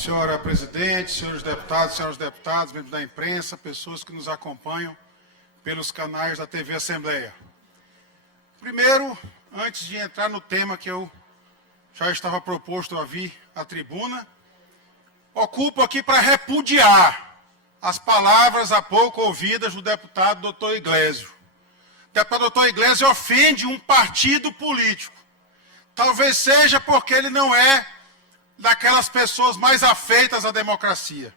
Senhora presidente, senhores deputados, senhoras deputadas, membros da imprensa, pessoas que nos acompanham pelos canais da TV Assembleia. Primeiro, antes de entrar no tema que eu já estava proposto a vir à tribuna, ocupo aqui para repudiar as palavras há pouco ouvidas do deputado doutor Iglesias. O deputado doutor Iglesias ofende um partido político. Talvez seja porque ele não é daquelas pessoas mais afeitas à democracia.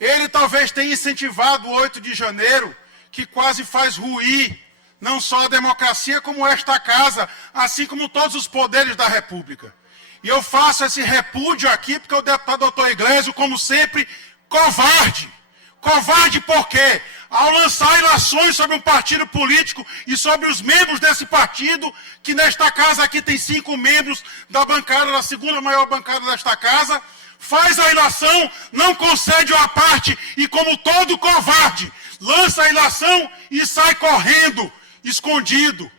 Ele talvez tenha incentivado o 8 de janeiro, que quase faz ruir não só a democracia, como esta casa, assim como todos os poderes da República. E eu faço esse repúdio aqui porque o deputado doutor Iglesias, como sempre, covarde. Covarde por quê? Ao lançar ilações sobre um partido político e sobre os membros desse partido, que nesta casa aqui tem 5 membros da bancada, da segunda maior bancada desta casa, faz a ilação, não concede uma parte e, como todo covarde, lança a ilação e sai correndo, escondido.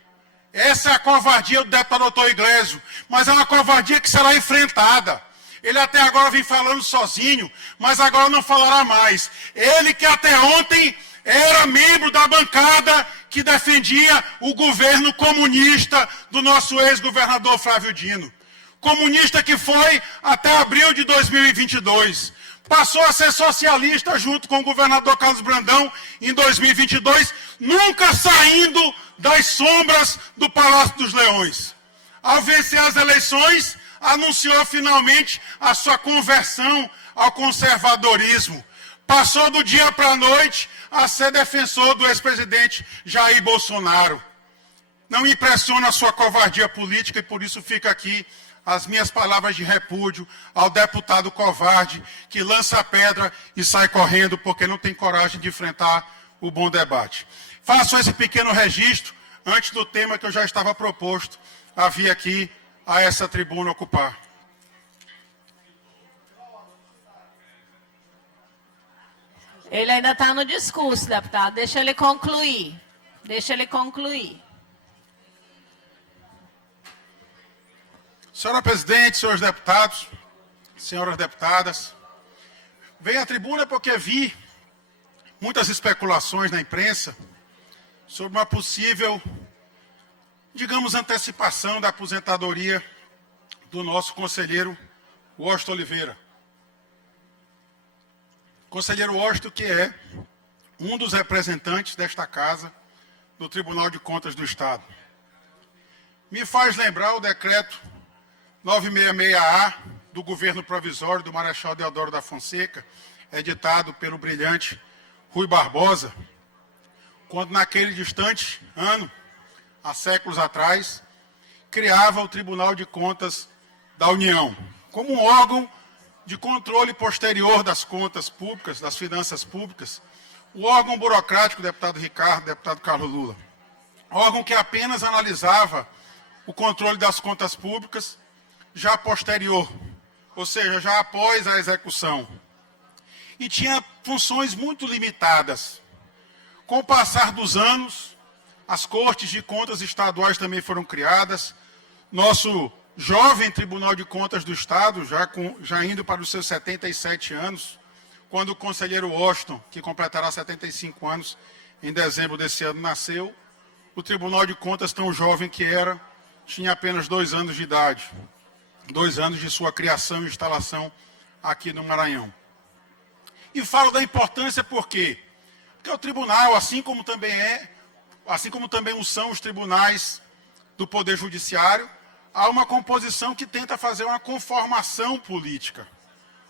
Essa é a covardia do deputado doutor Iglesias, mas é uma covardia que será enfrentada. Ele até agora vem falando sozinho, mas agora não falará mais. Ele que até ontem era membro da bancada que defendia o governo comunista do nosso ex-governador Flávio Dino. Comunista que foi até abril de 2022. Passou a ser socialista junto com o governador Carlos Brandão em 2022, nunca saindo das sombras do Palácio dos Leões. Ao vencer as eleições, anunciou finalmente a sua conversão ao conservadorismo. Passou do dia para a noite a ser defensor do ex-presidente Jair Bolsonaro. Não impressiona a sua covardia política e por isso fica aqui as minhas palavras de repúdio ao deputado covarde que lança a pedra e sai correndo porque não tem coragem de enfrentar o bom debate. Faço esse pequeno registro antes do tema que eu já estava proposto a vir aqui a essa tribuna ocupar. Ele ainda está no discurso, deputado. Deixa ele concluir. Deixa ele concluir. Senhora presidente, senhores deputados, senhoras deputadas, venho à tribuna porque vi muitas especulações na imprensa sobre uma possível, digamos, antecipação da aposentadoria do nosso conselheiro Washington Oliveira. Conselheiro Washington, que é um dos representantes desta casa no Tribunal de Contas do Estado. Me faz lembrar o decreto 966-A do governo provisório do Marechal Deodoro da Fonseca, editado pelo brilhante Rui Barbosa, quando naquele distante ano, há séculos atrás, criava o Tribunal de Contas da União, como um órgão de controle posterior das contas públicas, das finanças públicas, o órgão burocrático, deputado Ricardo, deputado Carlos Lula, órgão que apenas analisava o controle das contas públicas já posterior, ou seja, já após a execução, e tinha funções muito limitadas. Com o passar dos anos, as cortes de contas estaduais também foram criadas. Nosso jovem Tribunal de Contas do Estado, já indo para os seus 77 anos, quando o conselheiro Washington, que completará 75 anos em dezembro desse ano, nasceu, o Tribunal de Contas, tão jovem que era, tinha apenas 2 anos de idade. 2 anos de sua criação e instalação aqui no Maranhão. E falo da importância por quê? Porque o tribunal, assim como também o são os tribunais do Poder Judiciário, há uma composição que tenta fazer uma conformação política.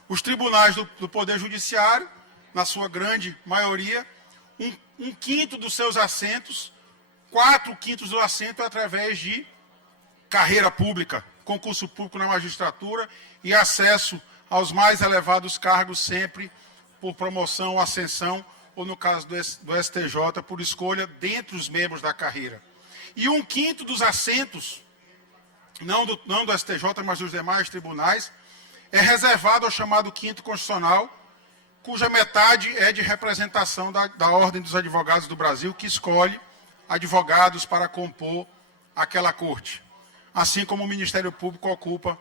Os tribunais do Poder Judiciário, na sua grande maioria, um quinto dos seus assentos, 4/5 do assento é através de carreira pública, concurso público na magistratura e acesso aos mais elevados cargos sempre por promoção, ascensão ou, no caso do STJ, por escolha dentre os membros da carreira. E 1/5 dos assentos, não do STJ, mas dos demais tribunais, é reservado ao chamado quinto constitucional, cuja metade é de representação da Ordem dos Advogados do Brasil, que escolhe advogados para compor aquela corte. Assim como o Ministério Público ocupa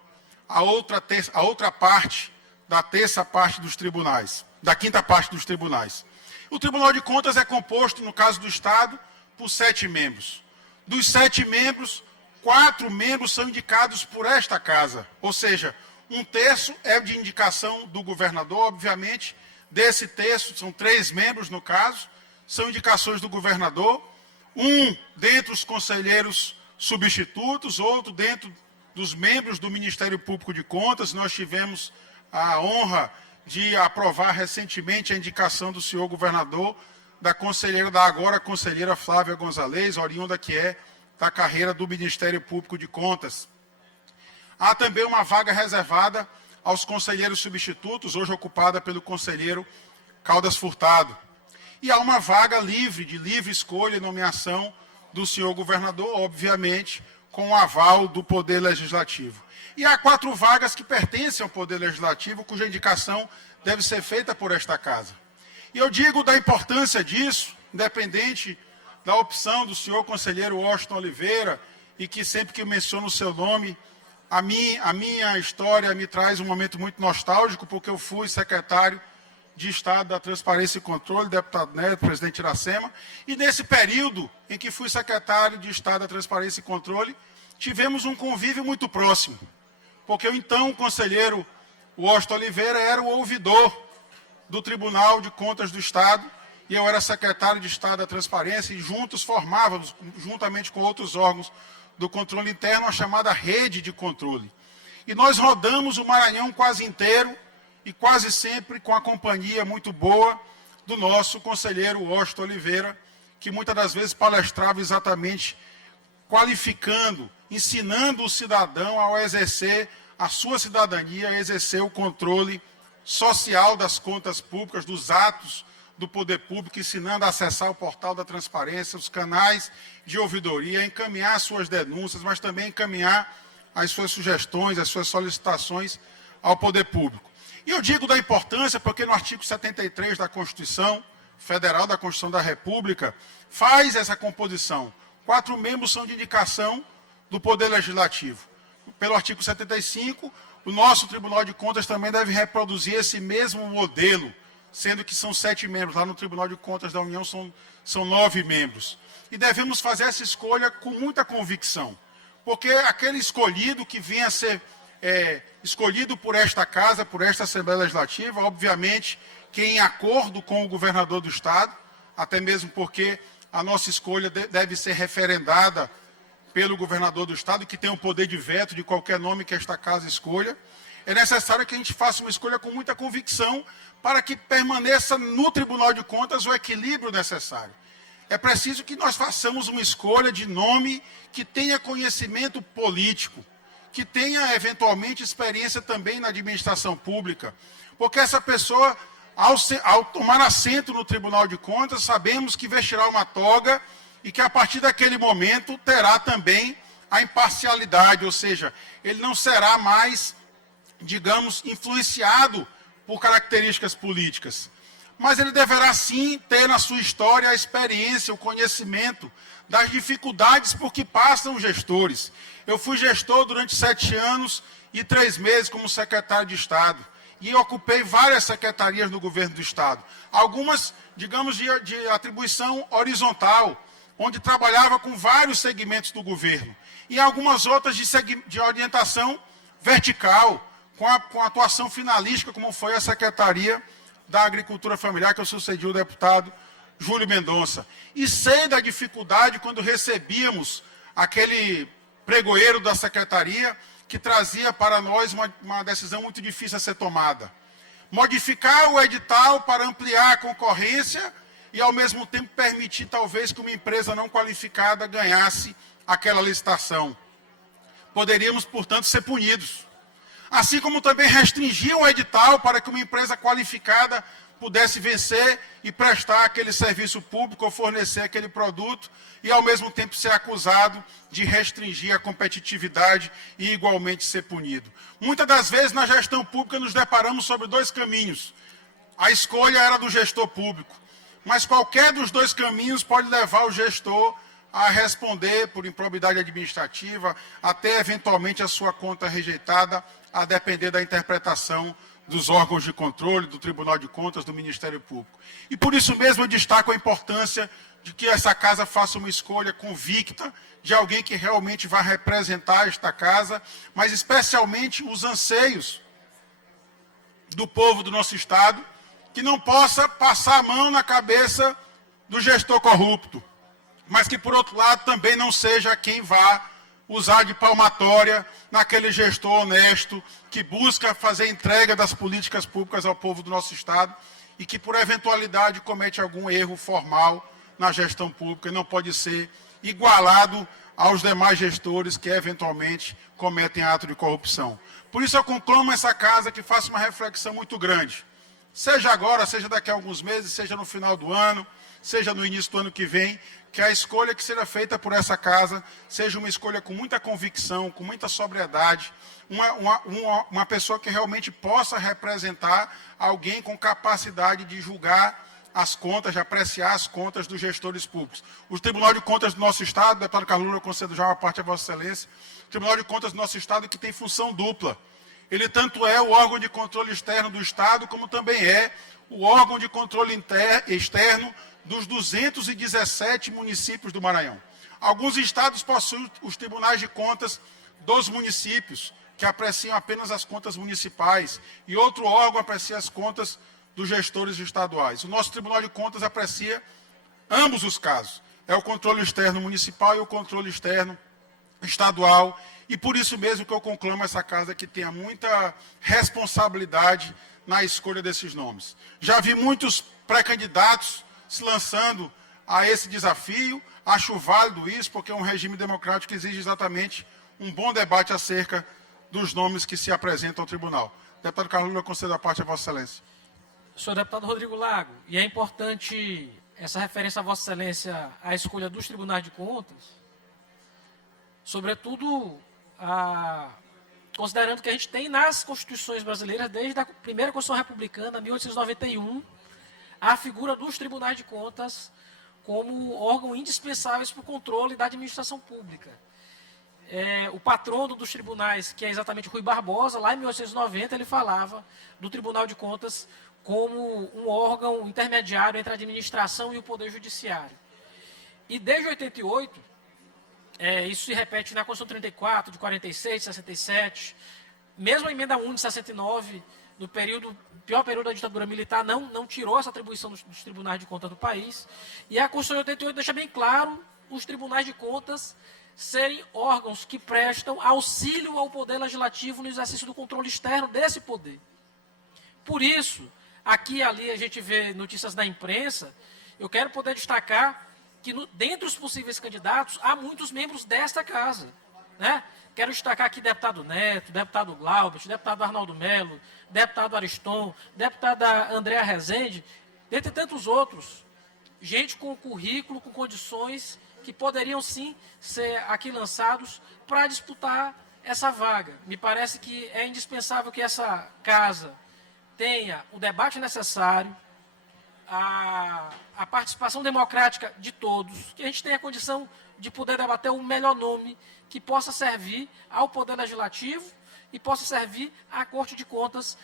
a outra parte da terça parte dos tribunais, da quinta parte dos tribunais. O Tribunal de Contas é composto, no caso do Estado, por 7 membros. Dos 7 membros, 4 membros são indicados por esta casa, ou seja, 1/3 é de indicação do governador, obviamente. Desse terço, são 3 membros no caso, são indicações do governador, um dentre os conselheiros substitutos, outro dentro dos membros do Ministério Público de Contas. Nós tivemos a honra de aprovar recentemente a indicação do senhor governador da agora conselheira Flávia Gonzalez, oriunda que é da carreira do Ministério Público de Contas. Há também uma vaga reservada aos conselheiros substitutos, hoje ocupada pelo conselheiro Caldas Furtado. E há uma vaga livre, de livre escolha e nomeação do senhor governador, obviamente, com o aval do Poder Legislativo. E há 4 vagas que pertencem ao Poder Legislativo, cuja indicação deve ser feita por esta casa. E eu digo da importância disso, independente da opção do senhor conselheiro Washington Oliveira, e que sempre que menciono o seu nome, a minha história me traz um momento muito nostálgico, porque eu fui secretário de Estado da Transparência e Controle, deputado Neto, presidente Iracema, e nesse período em que fui secretário de Estado da Transparência e Controle, tivemos um convívio muito próximo, porque o então conselheiro Washington Oliveira era o ouvidor do Tribunal de Contas do Estado, e eu era secretário de Estado da Transparência, e juntos formávamos, juntamente com outros órgãos do controle interno, a chamada rede de controle. E nós rodamos o Maranhão quase inteiro, e quase sempre com a companhia muito boa do nosso conselheiro Washington Oliveira, que muitas das vezes palestrava exatamente qualificando, ensinando o cidadão ao exercer a sua cidadania, a exercer o controle social das contas públicas, dos atos do poder público, ensinando a acessar o portal da transparência, os canais de ouvidoria, encaminhar suas denúncias, mas também encaminhar as suas sugestões, as suas solicitações ao poder público. E eu digo da importância porque no artigo 73 da Constituição Federal, da Constituição da República, faz essa composição. 4 membros são de indicação do Poder Legislativo. Pelo artigo 75, o nosso Tribunal de Contas também deve reproduzir esse mesmo modelo, sendo que são 7 membros. Lá no Tribunal de Contas da União são 9 membros. E devemos fazer essa escolha com muita convicção, porque aquele escolhido que vinha a ser escolhido por esta casa, por esta Assembleia Legislativa, obviamente que em acordo com o governador do Estado, até mesmo porque a nossa escolha deve ser referendada pelo governador do Estado, que tem o poder de veto de qualquer nome que esta casa escolha, é necessário que a gente faça uma escolha com muita convicção para que permaneça no Tribunal de Contas o equilíbrio necessário. É preciso que nós façamos uma escolha de nome que tenha conhecimento político, que tenha, eventualmente, experiência também na administração pública. Porque essa pessoa, ao tomar assento no Tribunal de Contas, sabemos que vestirá uma toga e que, a partir daquele momento, terá também a imparcialidade, ou seja, ele não será mais, digamos, influenciado por características políticas. Mas ele deverá, sim, ter na sua história a experiência, o conhecimento das dificuldades por que passam os gestores. Eu fui gestor durante 7 anos e 3 meses como secretário de Estado. E ocupei várias secretarias no governo do Estado. Algumas, digamos, de atribuição horizontal, onde trabalhava com vários segmentos do governo. E algumas outras de orientação vertical, com a atuação finalística, como foi a Secretaria da Agricultura Familiar, que eu sucedi o deputado Júlio Mendonça. E sei da dificuldade quando recebíamos aquele pregoeiro da secretaria que trazia para nós uma decisão muito difícil a ser tomada. Modificar o edital para ampliar a concorrência e, ao mesmo tempo, permitir, talvez, que uma empresa não qualificada ganhasse aquela licitação. Poderíamos, portanto, ser punidos. Assim como também restringir o edital para que uma empresa qualificada pudesse vencer e prestar aquele serviço público ou fornecer aquele produto e, ao mesmo tempo, ser acusado de restringir a competitividade e, igualmente, ser punido. Muitas das vezes, na gestão pública, nos deparamos sobre 2 caminhos. A escolha era do gestor público, mas qualquer dos 2 caminhos pode levar o gestor a responder por improbidade administrativa, até, eventualmente, a sua conta rejeitada, a depender da interpretação dos órgãos de controle, do Tribunal de Contas, do Ministério Público. E por isso mesmo eu destaco a importância de que essa casa faça uma escolha convicta de alguém que realmente vai representar esta casa, mas especialmente os anseios do povo do nosso Estado, que não possa passar a mão na cabeça do gestor corrupto, mas que, por outro lado, também não seja quem vá usar de palmatória naquele gestor honesto que busca fazer entrega das políticas públicas ao povo do nosso Estado e que, por eventualidade, comete algum erro formal na gestão pública e não pode ser igualado aos demais gestores que, eventualmente, cometem ato de corrupção. Por isso, eu conclamo essa casa que faça uma reflexão muito grande. Seja agora, seja daqui a alguns meses, seja no final do ano, seja no início do ano que vem, que a escolha que será feita por essa casa seja uma escolha com muita convicção, com muita sobriedade, uma pessoa que realmente possa representar alguém com capacidade de julgar as contas, de apreciar as contas dos gestores públicos. O Tribunal de Contas do nosso Estado, deputado Carlos Lula, eu concedo já uma parte a Vossa Excelência, o Tribunal de Contas do nosso Estado que tem função dupla. Ele tanto é o órgão de controle externo do Estado, como também é o órgão de controle externo dos 217 municípios do Maranhão. Alguns estados possuem os tribunais de contas dos municípios, que apreciam apenas as contas municipais, e outro órgão aprecia as contas dos gestores estaduais. O nosso Tribunal de Contas aprecia ambos os casos. É o controle externo municipal e o controle externo estadual, e por isso mesmo que eu conclamo essa casa que tenha muita responsabilidade na escolha desses nomes. Já vi muitos pré-candidatos se lançando a esse desafio, acho válido isso, porque é um regime democrático que exige exatamente um bom debate acerca dos nomes que se apresentam ao tribunal. Deputado Carlos Lula, eu concedo a parte a Vossa Excelência. Senhor deputado Rodrigo Lago, e é importante essa referência a Vossa Excelência à escolha dos tribunais de contas, sobretudo considerando que a gente tem nas constituições brasileiras, desde a primeira Constituição Republicana, 1891, a figura dos tribunais de contas como órgão indispensáveis para o controle da administração pública. O patrono dos tribunais, que é exatamente Rui Barbosa, lá em 1890, ele falava do Tribunal de Contas como um órgão intermediário entre a administração e o Poder Judiciário. E desde 88, isso se repete na Constituição 34, de 46, 67, mesmo a Emenda 1 de 69, no pior período da ditadura militar, não tirou essa atribuição dos tribunais de contas do país. E a Constituição de 88 deixa bem claro os tribunais de contas serem órgãos que prestam auxílio ao Poder Legislativo no exercício do controle externo desse poder. Por isso, aqui e ali a gente vê notícias na imprensa, eu quero poder destacar que dentre os possíveis candidatos há muitos membros desta casa, né? Quero destacar aqui deputado Neto, deputado Glaubert, deputado Arnaldo Melo, deputado Ariston, deputada Andréa Rezende, dentre tantos outros. Gente com currículo, com condições que poderiam sim ser aqui lançados para disputar essa vaga. Me parece que é indispensável que essa casa tenha o debate necessário, a participação democrática de todos, que a gente tenha a condição de poder debater o melhor nome que possa servir ao Poder Legislativo e possa servir à Corte de Contas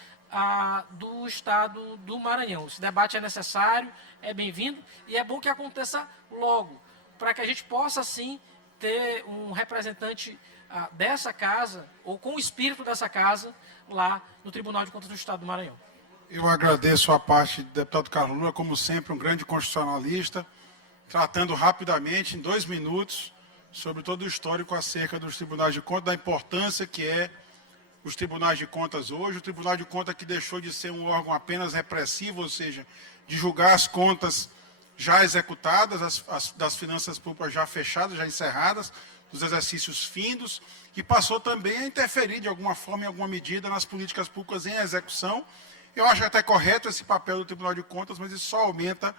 do Estado do Maranhão. Esse debate é necessário, é bem-vindo e é bom que aconteça logo, para que a gente possa, sim, ter um representante dessa casa, ou com o espírito dessa casa, lá no Tribunal de Contas do Estado do Maranhão. Eu agradeço a parte do deputado Carlos Lula, como sempre, um grande constitucionalista, tratando rapidamente, em 2 minutos, sobre todo o histórico acerca dos tribunais de contas, da importância que é os tribunais de contas hoje. O Tribunal de Contas que deixou de ser um órgão apenas repressivo, ou seja, de julgar as contas já executadas, das finanças públicas já fechadas, já encerradas, dos exercícios findos, e passou também a interferir de alguma forma, em alguma medida, nas políticas públicas em execução. Eu acho até correto esse papel do Tribunal de Contas, mas isso só aumenta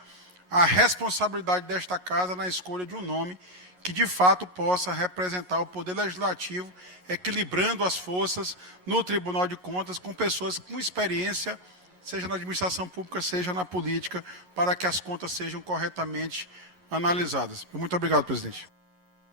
a responsabilidade desta casa na escolha de um nome que, de fato, possa representar o Poder Legislativo, equilibrando as forças no Tribunal de Contas com pessoas com experiência, seja na administração pública, seja na política, para que as contas sejam corretamente analisadas. Muito obrigado, presidente.